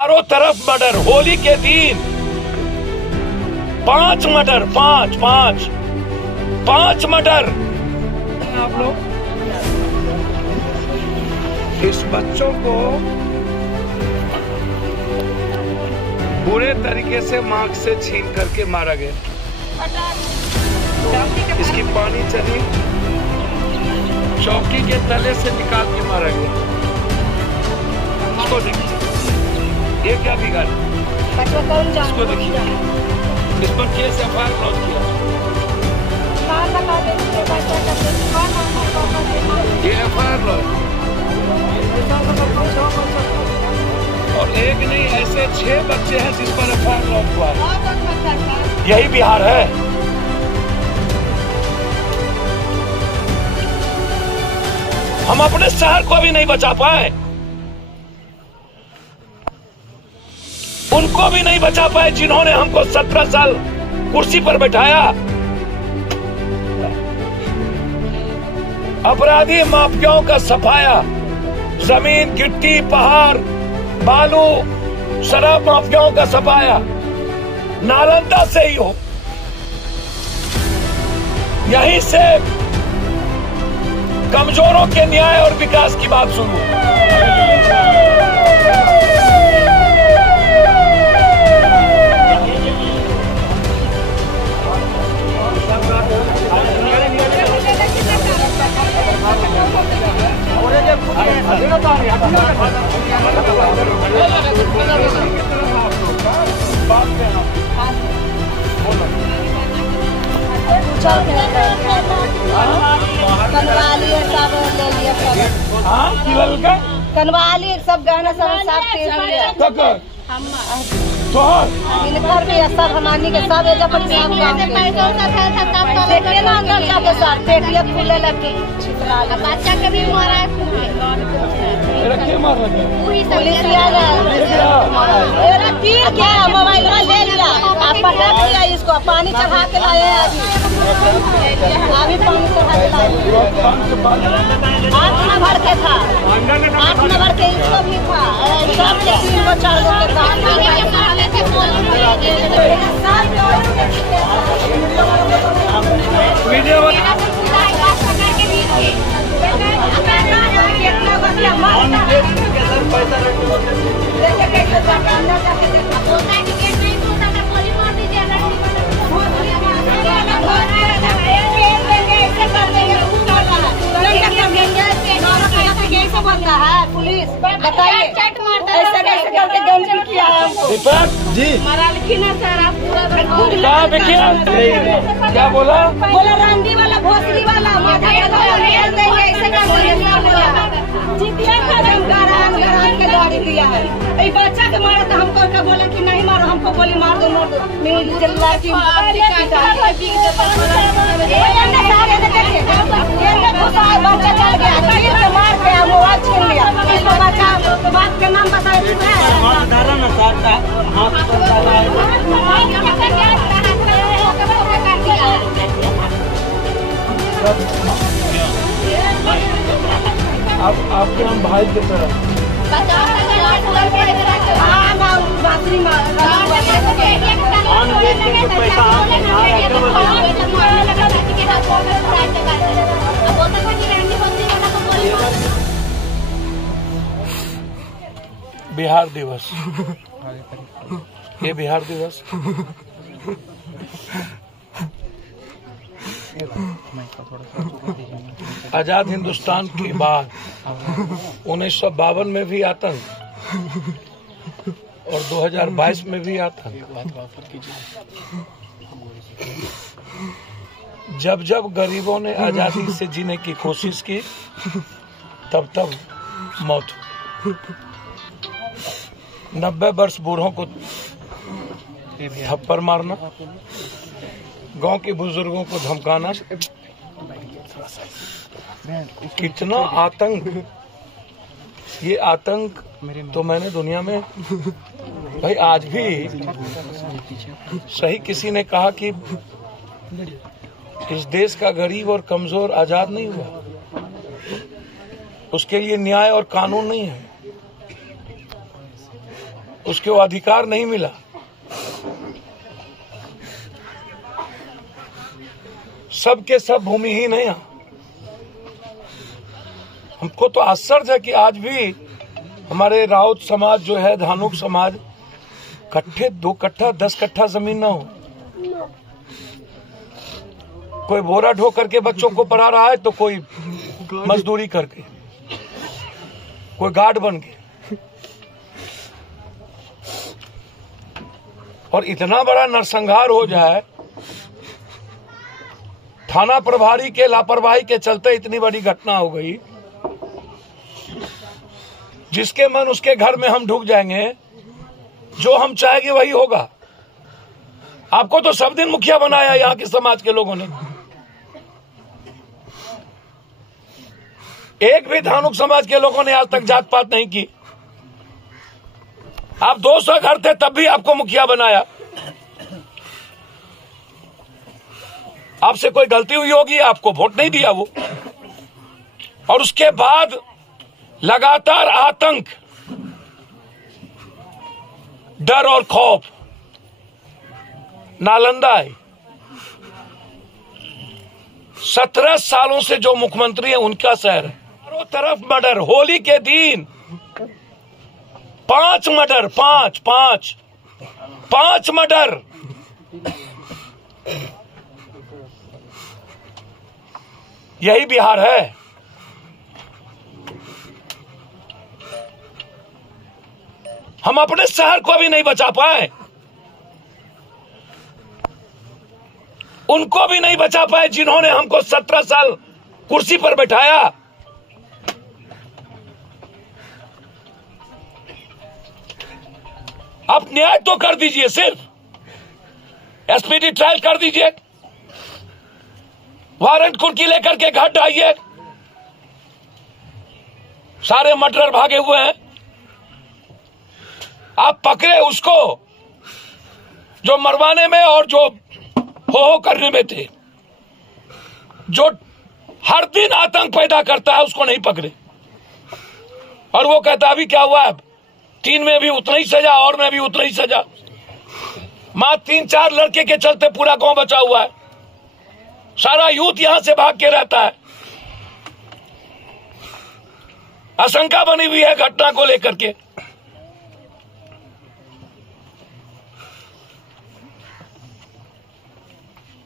चारों तरफ मर्डर, होली के दिन 5 मर्डर, 5 मर्डर। आप लोग इस बच्चों को बुरे तरीके से मांग से छीन करके मारा गया। इसकी पानी चली, चौकी के तले से निकाल के मारा गया। इसको देखिए, ये क्या बिगाड़ा? इसको देखिए, इस पर केस एफआईआर लॉन्च किया। ये एफआईआर लॉन्च, और एक नहीं ऐसे 6 बच्चे हैं जिस पर एफआईआर लॉन्च हुआ। यही बिहार है। हम अपने शहर को भी नहीं बचा पाए, उनको भी नहीं बचा पाए जिन्होंने हमको 17 साल कुर्सी पर बैठाया। अपराधी माफियाओं का सफाया, जमीन, गिट्टी, पहाड़, बालू, शराब माफियाओं का सफाया नालंदा से ही हो। यहीं से कमजोरों के न्याय और विकास की बात शुरू। कनवाली सब गाना सब इनकर भी सब हमानी के सब एजा पर देखिए ना अंदर जाके साथ पेटिया खुले लगे, बच्चा के भी मारा है, पुलिस क्या मोबाइल ले लिया, आप पटक लिया, इसको पानी चढ़ा के लाए, अभी पानी चढ़ा के लाए। 8 नंबर के था, 8 नंबर के इसको भी था, सब के 3 को 4 को के था। बोलता है पुलिस, बताइए ऐसे कैसे करके गंजन किया है हमको जी। क्या बोला? बोला रंडी वाला, भोसड़ी वाला, माथा ऐसे के गाड़ी दिया है। बच्चा के मारा तो हमको क्या बोले कि नहीं मारो, हमको बोली मार दो मार दो। चिल्ला की बच्चा चल गया, मार गया, मोबाइल छीन लिया। इसको बच्चा बात के नाम बताए आपके हम भाई की तरह बिहार दिवस, ये बिहार दिवस आजाद हिंदुस्तान के बाद 1952 में भी आतंक और 2022 में भी आतंक। जब जब गरीबों ने आजादी से जीने की कोशिश की, तब तब मौत। 90 वर्ष बूढ़ों को थप्पड़ मारना, गांव के बुजुर्गों को धमकाना, कितना आतंक। ये आतंक तो मैंने दुनिया में भाई आज भी सही किसी ने कहा कि इस देश का गरीब और कमजोर आजाद नहीं हुआ, उसके लिए न्याय और कानून नहीं है, उसको अधिकार नहीं मिला। सबके सब भूमिहीन हैं। हमको तो आश्चर्य है कि आज भी हमारे राउत समाज जो है, धानुक समाज, कट्ठे 2 कट्ठा 10 कट्ठा जमीन ना हो। कोई बोरा ढो करके बच्चों को पढ़ा रहा है, तो कोई मजदूरी करके, कोई गार्ड बन के। और इतना बड़ा नरसंहार हो जाए, थाना प्रभारी के लापरवाही के चलते इतनी बड़ी घटना हो गई। जिसके मन उसके घर में हम ढुक जाएंगे, जो हम चाहेंगे वही होगा। आपको तो सब दिन मुखिया बनाया यहाँ के समाज के लोगों ने। एक भी धानुक समाज के लोगों ने आज तक जात पात नहीं की। आप 200 घर थे तब भी आपको मुखिया बनाया। आपसे कोई गलती हुई होगी, आपको वोट नहीं दिया वो। और उसके बाद लगातार आतंक, डर और खौफ। नालंदा है, 17 सालों से जो मुख्यमंत्री है उनका शहर है। चारों तरफ मर्डर। होली के दिन 5 मर्डर, 5 मर्डर। यही बिहार है। हम अपने शहर को भी नहीं बचा पाए, उनको भी नहीं बचा पाए जिन्होंने हमको 17 साल कुर्सी पर बैठाया। आप न्याय तो कर दीजिए, सिर्फ एसपीडी ट्रायल कर दीजिए, वारंट कुर्की लेकर के घर डालिए। सारे मर्डरर भागे हुए हैं। आप पकड़े उसको जो मरवाने में और जो हो करने में थे, जो हर दिन आतंक पैदा करता है, उसको नहीं पकड़े। और वो कहता अभी क्या हुआ, अब 3 में भी उतना ही सजा और में भी उतना ही सजा। मां 3-4 लड़के के चलते पूरा गांव बचा हुआ है। सारा यूथ यहां से भाग के रहता है। आशंका बनी हुई है घटना को लेकर के।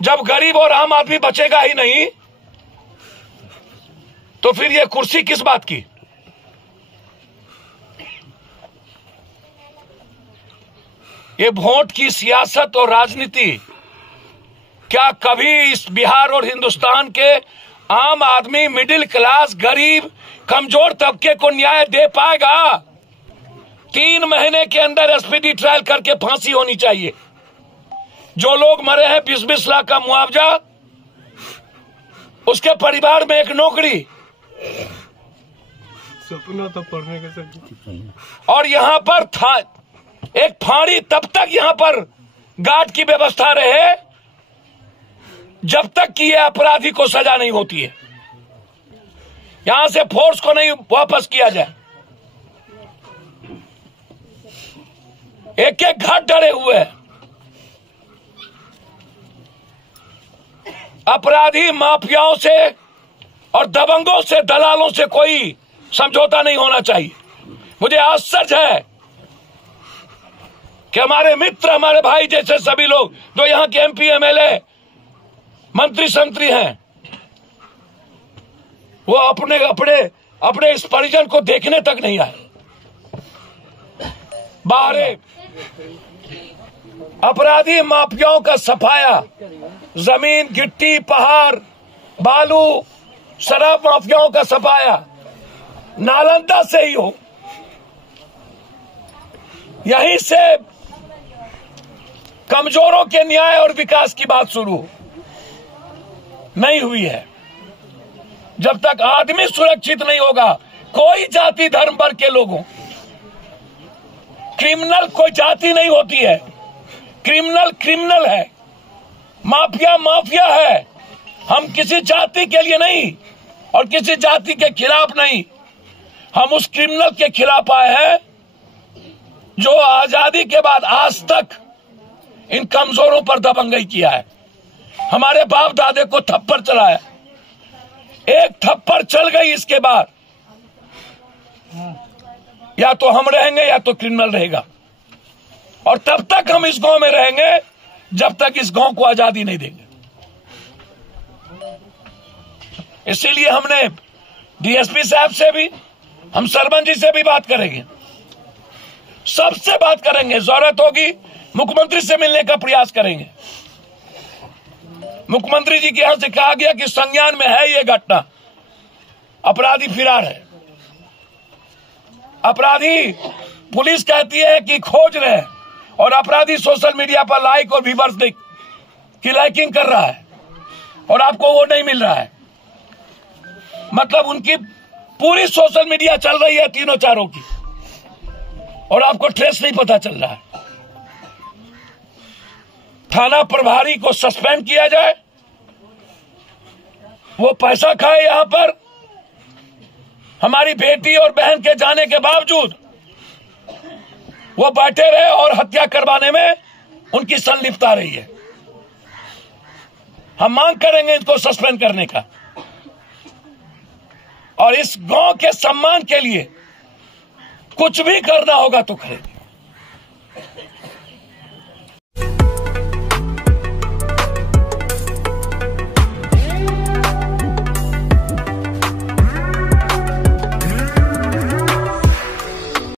जब गरीब और आम आदमी बचेगा ही नहीं, तो फिर ये कुर्सी किस बात की। ये वोट की सियासत और राजनीति क्या कभी इस बिहार और हिंदुस्तान के आम आदमी, मिडिल क्लास, गरीब, कमजोर तबके को न्याय दे पाएगा? 3 महीने के अंदर एसपीडी ट्रायल करके फांसी होनी चाहिए। जो लोग मरे हैं 20-20 लाख का मुआवजा, उसके परिवार में एक नौकरी, सपना तो पढ़ने का सपना। और यहाँ पर था एक फाड़ी, तब तक यहाँ पर गार्ड की व्यवस्था रहे जब तक कि ये अपराधी को सजा नहीं होती है। यहां से फोर्स को नहीं वापस किया जाए। एक एक घर डरे हुए हैं। अपराधी माफियाओं से और दबंगों से, दलालों से कोई समझौता नहीं होना चाहिए। मुझे आश्चर्य है कि हमारे मित्र, हमारे भाई जैसे सभी लोग जो यहाँ के एमपी, एमएलए, मंत्री संतरी हैं, वो अपने इस परिजन को देखने तक नहीं आए। बाहर अपराधी माफियाओं का सफाया, जमीन, गिट्टी, पहाड़, बालू, शराब माफियाओं का सफाया नालंदा से ही हो। यहीं से कमजोरों के न्याय और विकास की बात शुरू नहीं हुई है। जब तक आदमी सुरक्षित नहीं होगा, कोई जाति धर्म वर्ग के लोगों, क्रिमिनल कोई जाति नहीं होती है। क्रिमिनल क्रिमिनल है, माफिया माफिया है। हम किसी जाति के लिए नहीं और किसी जाति के खिलाफ नहीं, हम उस क्रिमिनल के खिलाफ आए हैं जो आजादी के बाद आज तक इन कमजोरों पर दबंगई किया है, हमारे बाप दादे को थप्पड़ चलाया, एक थप्पड़ चल गई इसके बाद या तो हम रहेंगे या तो क्रिमिनल रहेगा। और तब तक हम इस गांव में रहेंगे जब तक इस गांव को आजादी नहीं देंगे। इसीलिए हमने डीएसपी साहब से भी, हम सरपंच जी से भी बात करेंगे, सबसे बात करेंगे। जरूरत होगी मुख्यमंत्री से मिलने का प्रयास करेंगे। मुख्यमंत्री जी के यहां से कहा गया कि संज्ञान में है ये घटना, अपराधी फरार है। अपराधी, पुलिस कहती है कि खोज रहे हैं और अपराधी सोशल मीडिया पर लाइक और व्यूअर्स की लाइकिंग कर रहा है और आपको वो नहीं मिल रहा है। मतलब उनकी पूरी सोशल मीडिया चल रही है तीनों चारों की और आपको ट्रेस नहीं पता चल रहा है। थाना प्रभारी को सस्पेंड किया जाए, वो पैसा खाए यहां पर, हमारी बेटी और बहन के जाने के बावजूद वो बैठे रहे और हत्या करवाने में उनकी संलिप्तता रही है। हम मांग करेंगे इनको सस्पेंड करने का और इस गांव के सम्मान के लिए कुछ भी करना होगा तो करेंगे।